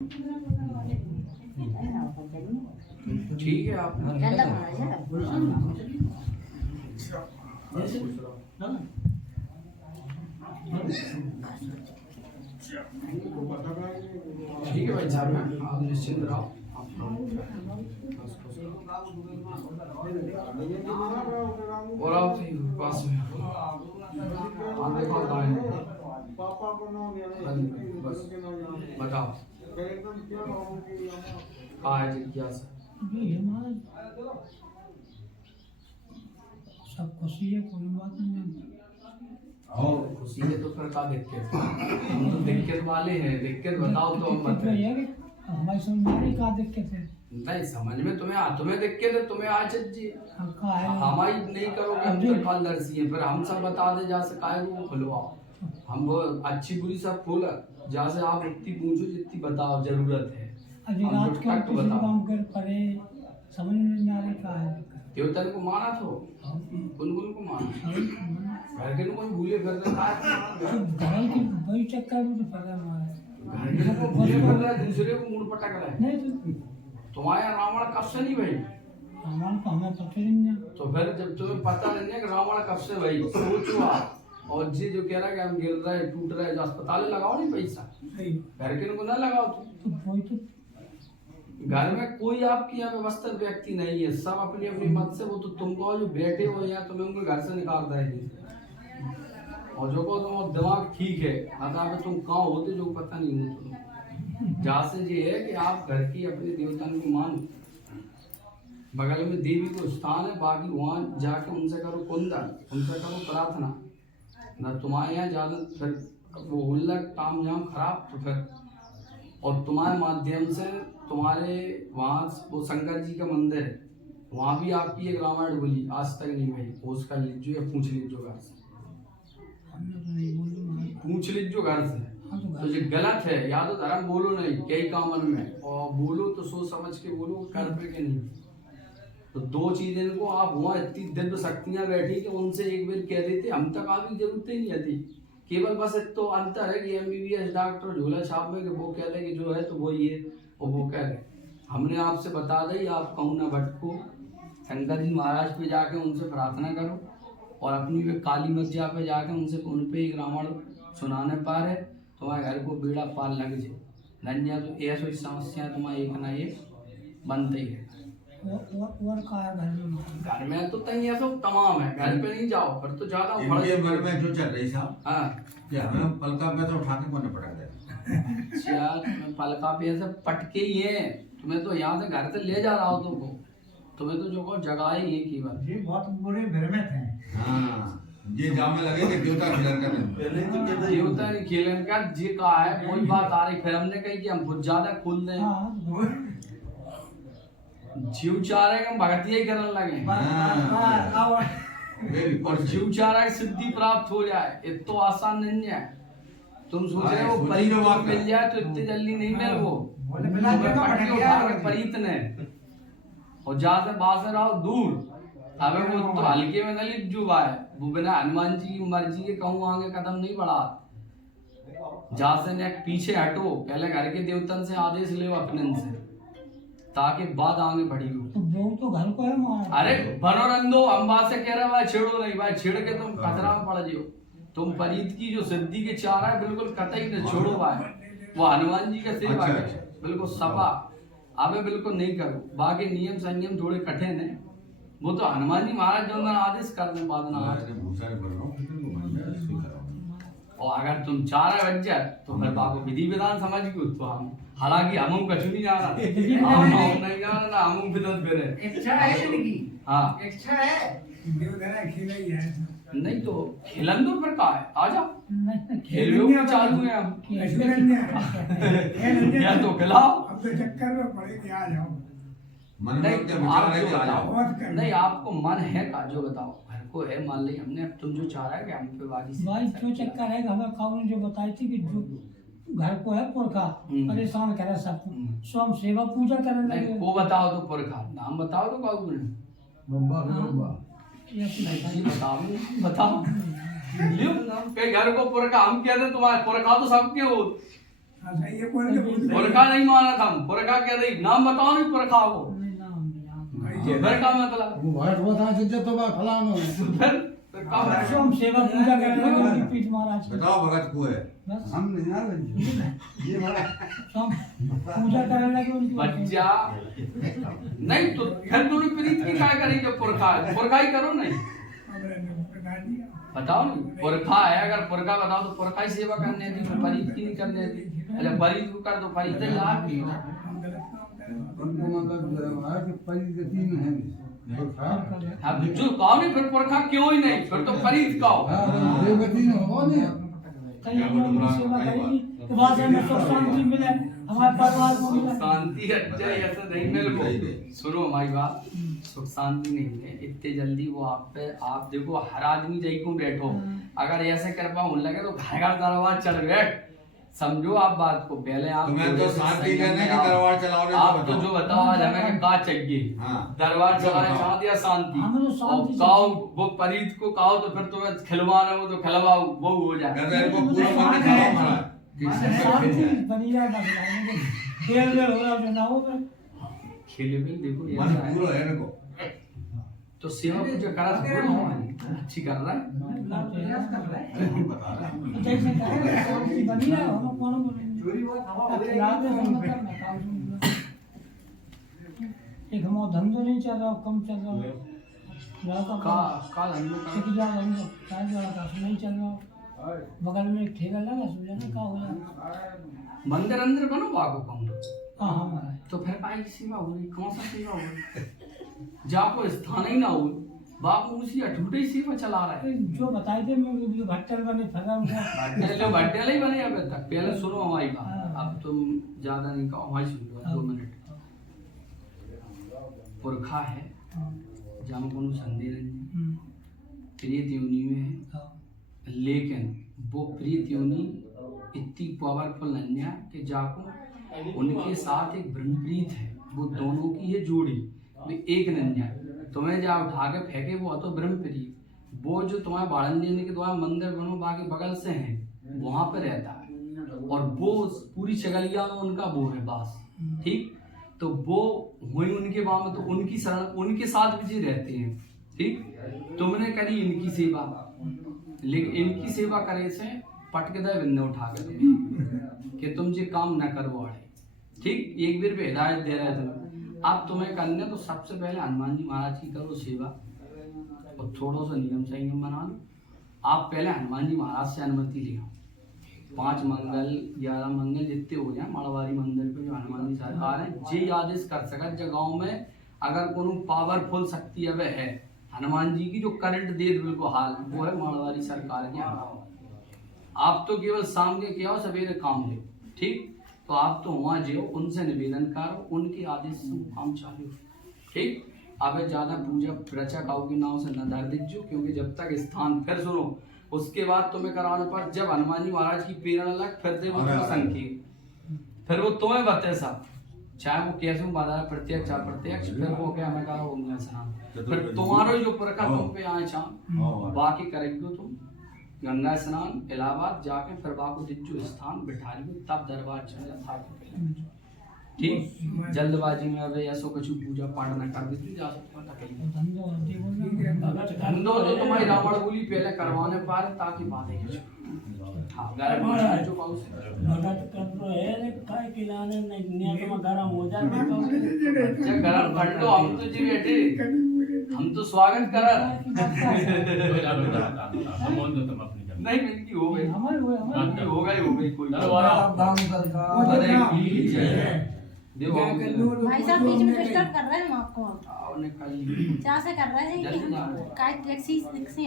ठीक है आप ठीक है भाई साहब, आप निश्चिंत रहो। और आप पास में आप देखो पापा को ना बस बताओ कहाँ है जिज्ञासा? सब खुशी है, कोई बात नहीं है। और खुशी है तो फिर क्या दिक्कत? हम तो दिक्कत वाले हैं, दिक्कत बताओ तो हम दिक्कत बताएं। है कि हमारी समझ में आ रही क्या दिक्कत है। नहीं समझ में तुम्हें दिक्कत है, तुम्हें आज जी हम का है हमारी नहीं करोगे, हम तो कल लड़सी है, फिर हम सब बता दे जा सकाए वो खुलवाओ। हम वो अच्छी बुरी सब खोल जहाँ से आप इतनी पूछो जितनी बताओ जरूरत है। अभी हम रात जो के टक किसी बताओ। काम कर पड़े, समझ में नहीं आ रही क्या है दिक्कत। देवता को माना तो गुनगुन को माना, घर के कोई भूले फिरते धर्म की वही चक्कर में तो पड़ रहा है हमारा। घर के को भूले फिर रहा है, दूसरे को मुड़ पटक रहा है। नहीं तो तुम्हारे रावण कब से नहीं भाई? हमारा तो हमें पता ही नहीं है। तो फिर जब तुम्हें पता नहीं है कि रावण कब से भाई, सोचो आप। और जी जो कह रहा है कि हम गिर रहे हैं, टूट रहे हैं, जो अस्पताल में लगाओ नहीं पैसा, सही घर के को ना लगाओ। तो वही तो घर में कोई आपकी यहाँ व्यवस्थित व्यक्ति नहीं है, सब अपनी अपनी मत से। वो तो तुम कहो जो बैठे हो या तुम्हें उनको घर से निकाल देंगे। और जो को तुम दिमाग ठीक है, मतलब तुम कहाँ होते जो पता नहीं हो तुम। जहाँ से ये है कि आप घर की अपने देवता को मानो, बगल में देवी को स्थान है, बाकी वहाँ जाके उनसे करो कुंदन, उनसे करो प्रार्थना। न तुम्हारे यहाँ ज्यादा फिर वो हुल्लक ताम झाम खराब, तो फिर और तुम्हारे माध्यम से तुम्हारे वहाँ वो शंकर जी का मंदिर है, वहाँ भी आपकी एक रामायण बोली आज तक नहीं भाई, उसका लीजिए या पूछ लीजिए घर से, हमने तो नहीं बोली। पूछ लीजिए घर से। हाँ तो तो ये गलत है, या तो धर्म बोलो नहीं कई कामन में, और बोलो तो सोच समझ के बोलो, कर पे के नहीं। तो दो चीजें इनको आप वहाँ इतनी दिव्य शक्तियां बैठी कि उनसे एक बार कह देते, हम तक आने की जरूरत ही नहीं आती। केवल बस एक तो अंतर है कि एमबीबीएस डॉक्टर झोला छाप में कि वो कह दे कि जो है तो वही है, और वो कह दे। हमने आपसे बता दी, आप कहूँ ना भटको, शंकर जी महाराज पे जाके उनसे प्रार्थना करो, और अपनी वे काली मज्जा पे जाके उनसे उन पे एक रावण सुनाने पार है, तुम्हारे घर को बेड़ा पार लग जाए। नंदिया तो ऐसी समस्या तुम्हारी एक ना एक बनते ही है। और का है घर में? घर में तो तई ऐसा तमाम है, घर पे नहीं जाओ फिर तो ज्यादा इनके घर में जो चल रही साहब, हाँ कि हमें पलका पे तो उठा के कौन पटक दे। अच्छा, तुम्हें पलका पे ऐसे पटके ही है, तुम्हें तो यहाँ से घर से ले जा रहा हो तुमको, तुम्हें तो जो को जगह ही है केवल। ये बहुत बुरे भ्रमित हैं। हाँ, ये जामे लगे कि देवता खिलन का दिन। देवता ने खेलन का जी कहा है, कोई बात आ रही, फिर हमने कही कि हम बहुत ज्यादा खोल दें। हाँ जीव चाह रहे हम भगतिया ही करने लगे, और जीव चाह रहा है सिद्धि प्राप्त हो जाए, ये तो आसान नहीं है। तुम सोच रहे हो परीत मिल जाए तो इतनी जल्दी नहीं मिल वो, परीत ने, और जहाँ से बासर आओ दूर। अबे वो तो हल्के में नहीं जुबा है, वो बिना हनुमान जी की मर्जी के कहूँ आगे कदम नहीं बढ़ा। जहाँ से ने पीछे हटो, पहले घर के देवतन से आदेश ले अपने से, ताकि बाद आगे बढ़ी हो। तो वो तो घर को है मार। अरे बनोरंदो, हम बात से कह रहे भाई छेड़ो नहीं, भाई छेड़ के तुम खतरा में पड़ जाओ। तुम परीत की जो सिद्धि के चारा है बिल्कुल कतई न छोड़ो भाई, वो हनुमान जी का सेवा है बिल्कुल सपा। अबे बिल्कुल नहीं करो, बाकी नियम संयम थोड़े कठिन है, वो तो हनुमान जी महाराज जो आदेश कर दें बाद में। और अगर तुम चारा बच जाए तो फिर बाबू विधि विधान समझ के तो हम, हालांकि हम कछु नहीं जाना, हम नहीं जाना ना, हम विधत फिरे। इच्छा है जिंदगी, हाँ इच्छा है। देवधरा खेला ही है। नहीं तो खेलन दो फिर कहा है, आ जाओ नहीं खेलो भी चालू है हम, या तो खिलाओ। अब तो चक्कर में पड़े कि आ जाओ। मन में नहीं अपने तो विचार आप है जो कि आ जाओ। बताओ, नहीं आपको मन है का जो बताओ, घर को है मान ली हमने, अब तुम जो चाह रहा है कि हम पे बाकी से भाई क्यों चक्कर है कि हमें कानून जो बताई थी कि जो घर को है पुरखा परेशान करे सबको, सो हम सेवा पूजा करने नहीं लगे। को बताओ तो पुरखा नाम बताओ तो काऊ ने ये अपनी नहीं बताओ, बताओ लियो कई घर को पुरखा हम कहते हैं, तुम्हारे पुरखा तो सबके हो, पुरखा नहीं माना था, पुरखा कह रही नाम बताओ नहीं पुरखा को, फिर का मतलब वो भगत बता जिज्जत तो बा फलानो है। फिर का मतलब? स्वयं सेवा पूजा करने लगे उनकी पीठ महाराज की। बताओ भगत को है बस हम नहीं ना ये बड़ा स्वयं पूजा करने लगे उनकी। बच्चा नहीं तो फिर तुम प्रीत की क्या करेंगे जब पुरखा है, पुरखा ही करो नहीं, बताओ नहीं पुरखा है, अगर पुरखा बताओ तो पुरखा ही सेवा करने दी, फिर परीत की नहीं करने दी। अरे परीत को कर दो, परीत ही लाभ भी है। उनको मतलब है कि परिगति में है अब जो कहो नहीं फिर पुरखा क्यों ही नहीं, फिर तो परीत कहो। हां देवगति में हो नहीं कहीं उनकी सेवा करेगी तो बाद में सुख शांति मिले, हमारे परिवार को मिले। शांति अच्छा ऐसा नहीं मिल को। सुनो हमारी बात, सुख शांति नहीं है इतने जल्दी वो आप पे, आप देखो हर आदमी जई को बैठो, अगर ऐसे कृपा होने लगे तो घर घर दरबार चल बैठ, समझो आप बात को। पहले आप तुम्हें तो शांति कहने की दरबार चलाओ, आप तो जो बताओ आज हमें का चाहिए, हाँ। दरबार चलाने चाहते या शांति, हमें तो शांति और कहो वो परीत को कहो तो फिर तुम्हें खिलवाना हो तो खिलवाओ, वो हो जाए। कहते को पूरा मन खाओ महाराज शांति बनी जाए बस भाई, खेल ले हो रहा है ना हो फिर खेल भी देखो मन ऐसा है। पूरा है इनको तो सेवा पूजा करा था अच्छी कर रहा है। हम बता रहे हैं जैसे कहे शांति बनी है, हम कौन बोलेंगे खिलाते हैं मतलब ना काम सुन। एक हमारा धंधो नहीं चल रहा, कम चल रहा है का धंधो का एक जा धंधो चार जगह का नहीं चल रहा, बगल में एक ठेला लगा सुझा ना का हो जाए मंदिर अंदर बनो बागो कम हाँ हाँ महाराज। तो फिर काई की सेवा हो रही, कौन सा सेवा हो रही, जाको स्थान ही ना हो, बाप उसी अठूटे ही सेवा चला रहा है। जो बताए थे मैं जो भट्टल बने फगा उनका भट्टे ही बने अभी तक। पहले सुनो हमारी बात, अब तुम ज्यादा नहीं कहो, हमारी सुन लो 2 मिनट। पुरखा है जहाँ कोनो संदेह नहीं, प्रिय योनि में है, लेकिन वो प्रीत योनि इतनी पावरफुल नहीं है कि जाको उनके साथ एक ब्रह्मप्रीत है, वो दोनों की ये जोड़ी वे एक नन्या, तुम्हें जहाँ उठा के फेंके वो तो ब्रह्मप्रीत, वो जो तुम्हारे बाड़न देने के द्वारा मंदिर बनो बाकी बगल से है वहां पे रहता है, और वो पूरी चगलिया में उनका वो है बास, ठीक। तो वो हुई उनके वहां में, तो उनकी शरण उनके साथ भी रहते हैं, ठीक। तुमने करी इनकी सेवा, लेकिन इनकी सेवा करे से पटके दे बिन्ने उठा के तुम्हें कि तुम जे काम न करो आड़े, ठीक। एक बार पे हिदायत दे रहे थे, अब तुम्हें करने तो सबसे पहले हनुमान जी महाराज की करो सेवा, और थोड़ा सा नियम संयम बना लो। आप पहले हनुमान जी महाराज से अनुमति ले आओ, 5 मंगल 11 मंगल जितने हो जाए माड़वारी मंदिर पे जो हनुमान जी सरकार है जे आदेश कर सकत जगहों में, अगर कोनो पावरफुल शक्ति अब है हनुमान जी की जो करंट दे बिल्कुल हाल, वो है माड़वारी सरकार के हाथ। आप तो केवल शाम के क्या हो सवेरे काम ले, ठीक। तो आप तो वहाँ जो उनसे निवेदन करो, उनके आदेश से काम चालू, ठीक। अब ज्यादा पूजा प्रचा काऊ के नाम से न धर दीजिए, क्योंकि जब तक स्थान, फिर सुनो उसके बाद तुम्हें कराने पर जब हनुमान जी महाराज की प्रेरणा लग फिर दे वो संकेत, फिर वो तुम्हें बते सब, चाहे वो कैसे बाधा प्रत्यक्ष अप्रत्यक्ष, फिर वो क्या हमें कहा ओम स्नान, फिर तुम्हारो जो प्रकार तुम पे आए चाह बाकी करेंगे तुम गंगा स्नान इलाहाबाद जाके फिर बाको दिज्जो स्थान बिठा लियो, तब दरबार चले था, ठीक। जल्दबाजी में अबे ऐसो कुछ पूजा पाठ न कर देती जा सकता था कहीं धंधो तो तुम्हारी रावण बोली पहले करवाने पारे ताकि बातें कुछ हाँ गरम जो पाउस भगत कर तो है ने काय खिलाने नहीं तो गरम हो जाए अच्छा गरम कर लो, हम तो जी बैठे, हम तो स्वागत कर नहीं मिलती हो गई हमारे हो गई कोई देखो भाई साहब बीच में डिस्टर्ब कर रहे हैं हम आपको, उन्हें कर ली क्या से कर रहे हैं कि काय टैक्सी से